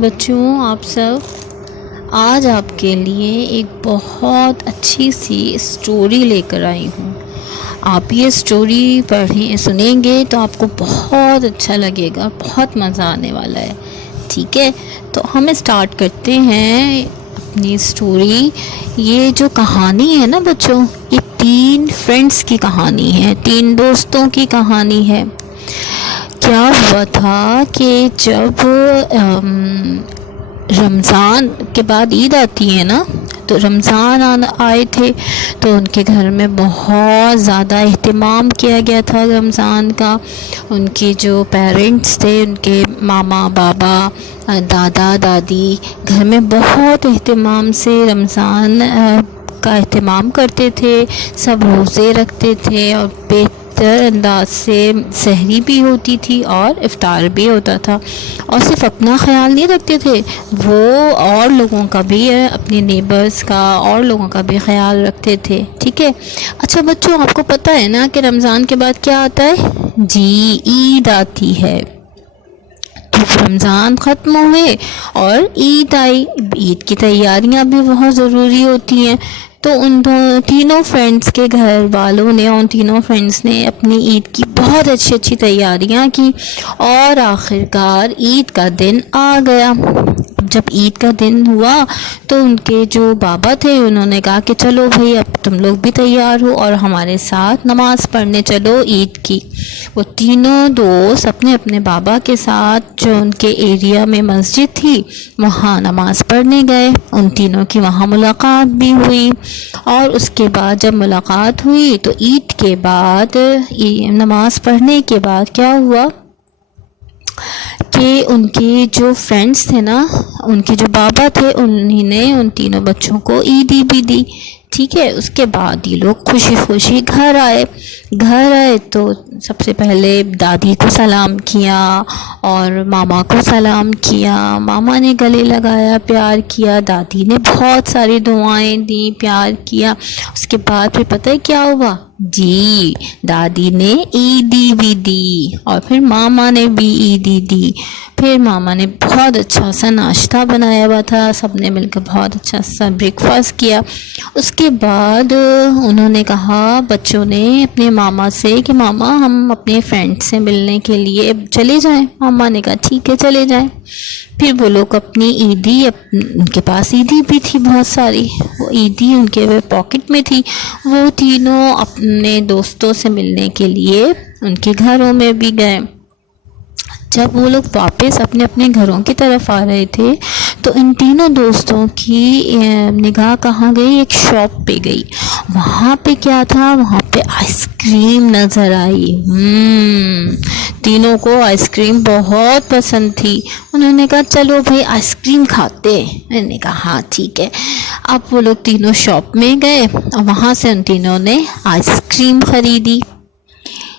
بچوں آپ سب، آج آپ کے لیے ایک بہت اچھی سی اسٹوری لے کر آئی ہوں۔ آپ یہ اسٹوری سنیں گے تو آپ کو بہت اچھا لگے گا، بہت مزہ آنے والا ہے۔ ٹھیک ہے، تو ہم اسٹارٹ کرتے ہیں اپنی اسٹوری۔ یہ جو کہانی ہے نا بچوں، یہ 3 فرینڈس کی کہانی ہے، 3 دوستوں کی کہانی ہے۔ کیا ہوا تھا کہ جب رمضان کے بعد عید آتی ہے نا، تو رمضان آئے تھے تو ان کے گھر میں بہت زیادہ اہتمام کیا گیا تھا رمضان کا۔ ان کے جو پیرنٹس تھے، ان کے ماما بابا دادا دادی گھر میں بہت اہتمام سے رمضان کا اہتمام کرتے تھے، سب روزے رکھتے تھے اور بہتر انداز سے سحری بھی ہوتی تھی اور افطار بھی ہوتا تھا۔ اور صرف اپنا خیال نہیں رکھتے تھے، وہ اور لوگوں کا بھی، اپنے نیبرز کا اور لوگوں کا بھی خیال رکھتے تھے۔ ٹھیک ہے، اچھا بچوں، آپ کو پتہ ہے نا کہ رمضان کے بعد کیا آتا ہے؟ جی، عید آتی ہے۔ تو رمضان ختم ہوئے اور عید آئی۔ عید کی تیاریاں بھی بہت ضروری ہوتی ہیں، تو ان تینوں فرینڈس کے گھر والوں نے، ان تینوں فرینڈس نے اپنی عید کی بہت اچھی تیاریاں کی، اور آخرکار عید کا دن آ گیا۔ جب عید کا دن ہوا تو ان کے جو بابا تھے، انہوں نے کہا کہ چلو بھائی، اب تم لوگ بھی تیار ہو اور ہمارے ساتھ نماز پڑھنے چلو عید کی۔ وہ تینوں دوست اپنے اپنے بابا کے ساتھ، جو ان کے ایریا میں مسجد تھی، وہاں نماز پڑھنے گئے۔ ان تینوں کی وہاں ملاقات بھی ہوئی، اور اس کے بعد جب ملاقات ہوئی تو عید کے بعد، نماز پڑھنے کے بعد کیا ہوا کہ ان کے جو فرینڈس تھے نا، ان کے جو بابا تھے، انہی نے ان تینوں بچوں کو عیدی بھی دی۔ ٹھیک ہے، اس کے بعد یہ لوگ خوشی خوشی گھر آئے تو سب سے پہلے دادی کو سلام کیا اور ماما کو سلام کیا۔ ماما نے گلے لگایا، پیار کیا، دادی نے بہت ساری دعائیں دی، پیار کیا۔ اس کے بعد پھر پتہ ہے کیا ہوا؟ جی، دادی نے عیدی بھی دی، اور پھر ماما نے بھی عیدی دی۔ پھر ماما نے بہت اچھا سا ناشتہ بنایا ہوا تھا، سب نے مل کر بہت اچھا سا بریک فاسٹ کیا۔ اس کے بعد انہوں نے کہا، بچوں نے اپنے ماما سے کہ ماما، ہم اپنے فرینڈ سے ملنے کے لیے چلے جائیں۔ ماما نے کہا ٹھیک ہے، چلے جائیں۔ پھر وہ لوگ اپنی عیدی، ان کے پاس عیدی بھی تھی بہت ساری، وہ عیدی ان کے پاکٹ میں تھی۔ وہ تینوں اپنے دوستوں سے ملنے کے لیے ان کے گھروں میں بھی گئے۔ جب وہ لوگ واپس اپنے اپنے گھروں کی طرف آ رہے تھے تو ان تینوں دوستوں کی نگاہ کہاں گئی؟ ایک شاپ پہ گئی۔ وہاں پہ کیا تھا؟ وہاں پہ آئس کریم نظر آئی۔ تینوں کو آئس کریم بہت پسند تھی۔ انہوں نے کہا چلو بھائی آئس کریم کھاتے۔ میں نے کہا ہاں ٹھیک ہے۔ اب وہ لوگ تینوں شاپ میں گئے اور وہاں سے ان تینوں نے آئس کریم خریدی۔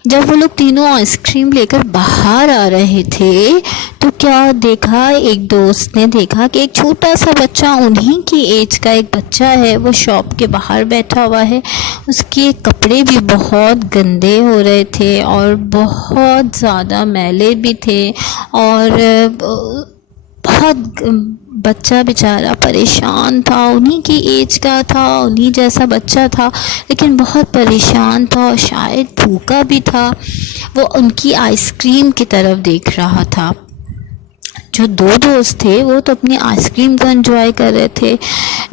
جب وہ لوگ تینوں آئس کریم لے کر باہر آ رہے تھے تو کیا دیکھا؟ ایک دوست نے دیکھا کہ ایک چھوٹا سا بچہ، انہی کی ایج کا ایک بچہ ہے، وہ شاپ کے باہر بیٹھا ہوا ہے۔ اس کے کپڑے بھی بہت گندے ہو رہے تھے اور بہت زیادہ میلے بھی تھے، اور بہت بچہ بیچارہ پریشان تھا۔ انہی کی ایج کا تھا، انہی جیسا بچہ تھا، لیکن بہت پریشان تھا اور شاید بھوکا بھی تھا۔ وہ ان کی آئس کریم کی طرف دیکھ رہا تھا۔ جو 2 دوست تھے وہ تو اپنی آئس کریم کو انجوائے کر رہے تھے۔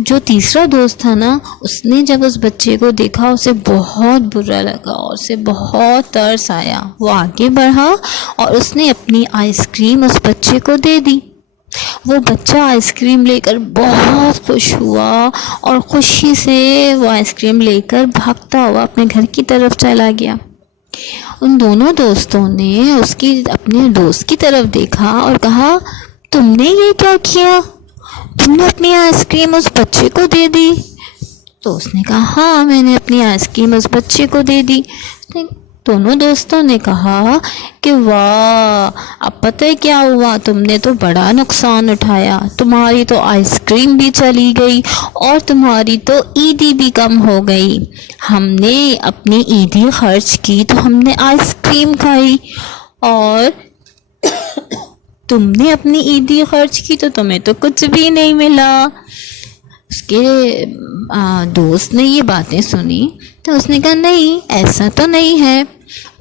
جو تیسرا دوست تھا نا، اس نے جب اس بچے کو دیکھا، اسے بہت برا لگا اور اسے بہت ترس آیا۔ وہ آگے بڑھا اور اس نے اپنی آئس کریم اس بچے کو دے دی۔ وہ بچہ آئس کریم لے کر بہت خوش ہوا اور خوشی سے وہ آئس کریم لے کر بھاگتا ہوا اپنے گھر کی طرف چلا گیا۔ ان دونوں دوستوں نے اپنے دوست کی طرف دیکھا اور کہا، تم نے یہ کیا کیا؟ تم نے اپنی آئس کریم اس بچے کو دے دی؟ تو اس نے کہا ہاں، میں نے اپنی آئس کریم اس بچے کو دے دی۔ دونوں دوستوں نے کہا کہ واہ، اب پتہ ہے کیا ہوا؟ تم نے تو بڑا نقصان اٹھایا، تمہاری تو آئس کریم بھی چلی گئی اور تمہاری تو عیدی بھی کم ہو گئی۔ ہم نے اپنی عیدی خرچ کی تو ہم نے آئس کریم کھائی، اور تم نے اپنی عیدی خرچ کی تو تمہیں تو کچھ بھی نہیں ملا۔ اس کے دوست نے یہ باتیں سنی تو اس نے کہا نہیں، ایسا تو نہیں ہے،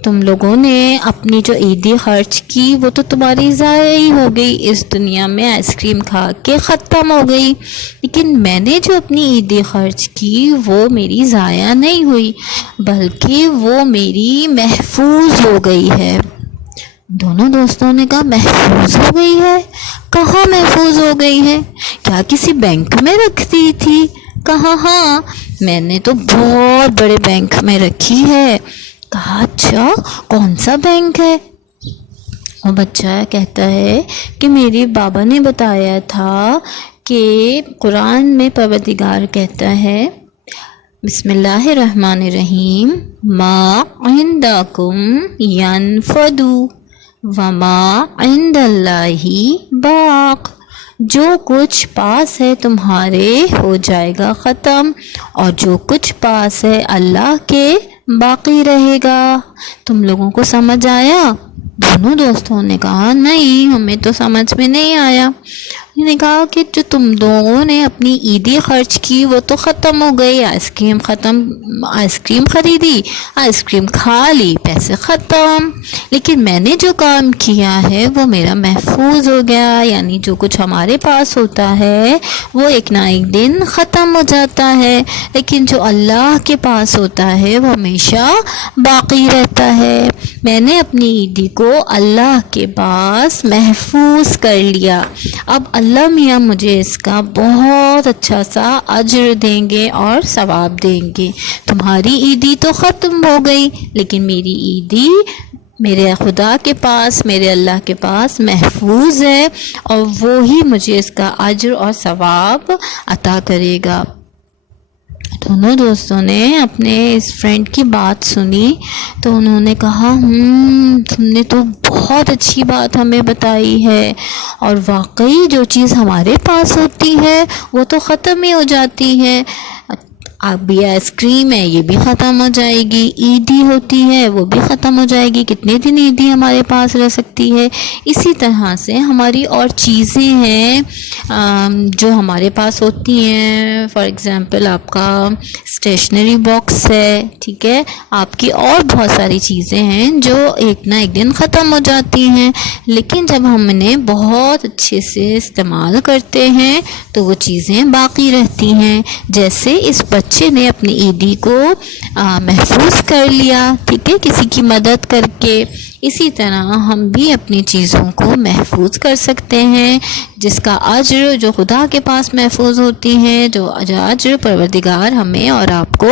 تم لوگوں نے اپنی جو عیدی خرچ کی وہ تو تمہاری ضائع ہی ہو گئی، اس دنیا میں آئس کریم کھا کے ختم ہو گئی، لیکن میں نے جو اپنی عیدی خرچ کی وہ میری ضائع نہیں ہوئی بلکہ وہ میری محفوظ ہو گئی ہے۔ دونوں دوستوں نے کہا محفوظ ہو گئی ہے؟ کہاں محفوظ ہو گئی ہے؟ کیا کسی بینک میں رکھ دی تھی؟ کہا ہاں، میں نے تو بہت بڑے بینک میں رکھی ہے۔ کہا اچھا، کون سا بینک ہے؟ وہ بچہ کہتا ہے کہ میرے بابا نے بتایا تھا کہ قرآن میں پروردگار کہتا ہے بسم اللہ الرحمن الرحیم، ما عندکم ینفد وما عند اللہ باق، جو کچھ پاس ہے تمہارے ہو جائے گا ختم، اور جو کچھ پاس ہے اللہ کے باقی رہے گا۔ تم لوگوں کو سمجھ آیا؟ دونوں دوستوں نے کہا نہیں، ہمیں تو سمجھ میں نہیں آیا۔ انہوں نے کہا کہ جو تم لوگوں نے اپنی عیدی خرچ کی وہ تو ختم ہو گئی، آئس کریم خریدی، آئس کریم کھا لی، پیسے ختم، لیکن میں نے جو کام کیا ہے وہ میرا محفوظ ہو گیا، یعنی جو کچھ ہمارے پاس ہوتا ہے وہ ایک نہ ایک دن ختم ہو جاتا ہے، لیکن جو اللہ کے پاس ہوتا ہے وہ ہمیشہ باقی رہتا ہے۔ میں نے اپنی عیدی کو اللہ کے پاس محفوظ کر لیا، اب اللہ میاں مجھے اس کا بہت اچھا سا اجر دیں گے اور ثواب دیں گے۔ تمہاری عیدی تو ختم ہو گئی لیکن میری عیدی میرے خدا کے پاس، میرے اللہ کے پاس محفوظ ہے، اور وہی مجھے اس کا اجر اور ثواب عطا کرے گا۔ دونوں دوستوں نے اپنے اس فرینڈ کی بات سنی تو انہوں نے کہا تم نے تو بہت اچھی بات ہمیں بتائی ہے، اور واقعی جو چیز ہمارے پاس ہوتی ہے وہ تو ختم ہی ہو جاتی ہے۔ اب یہ آئس کریم ہے یہ بھی ختم ہو جائے گی، عیدی ہوتی ہے وہ بھی ختم ہو جائے گی، کتنے دن عیدی ہمارے پاس رہ سکتی ہے؟ اسی طرح سے ہماری اور چیزیں ہیں جو ہمارے پاس ہوتی ہیں، فار ایگزامپل آپ کا اسٹیشنری باکس ہے، ٹھیک ہے، آپ کی اور بہت ساری چیزیں ہیں جو ایک نہ ایک دن ختم ہو جاتی ہیں، لیکن جب ہم انہیں بہت اچھے سے استعمال کرتے ہیں تو وہ چیزیں باقی رہتی ہیں۔ جیسے اس بچے نے اپنی عیدی کو محفوظ کر لیا، ٹھیک ہے، کسی کی مدد کر کے، اسی طرح ہم بھی اپنی چیزوں کو محفوظ کر سکتے ہیں، جس کا اجر جو خدا کے پاس محفوظ ہوتی ہیں، جو اجر پروردگار ہمیں اور آپ کو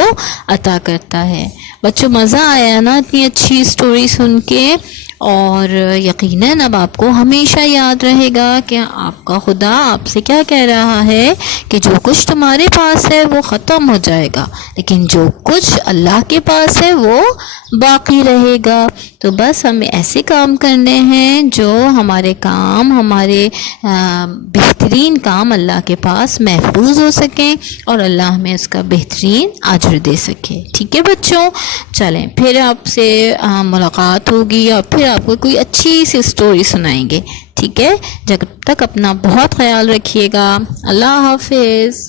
عطا کرتا ہے۔ بچوں مزہ آیا نا اتنی اچھی سٹوری سن کے؟ اور یقیناً اب آپ کو ہمیشہ یاد رہے گا کہ آپ کا خدا آپ سے کیا کہہ رہا ہے کہ جو کچھ تمہارے پاس ہے وہ ختم ہو جائے گا، لیکن جو کچھ اللہ کے پاس ہے وہ باقی رہے گا۔ تو بس ہمیں ایسے کام کرنے ہیں جو ہمارے کام، ہمارے بہترین کام اللہ کے پاس محفوظ ہو سکیں اور اللہ ہمیں اس کا بہترین اجر دے سکے۔ ٹھیک ہے بچوں، چلیں پھر آپ سے ملاقات ہوگی اور پھر آپ کو کوئی اچھی سی سٹوری سنائیں گے، ٹھیک ہے؟ جب تک اپنا بہت خیال رکھیے گا۔ اللہ حافظ۔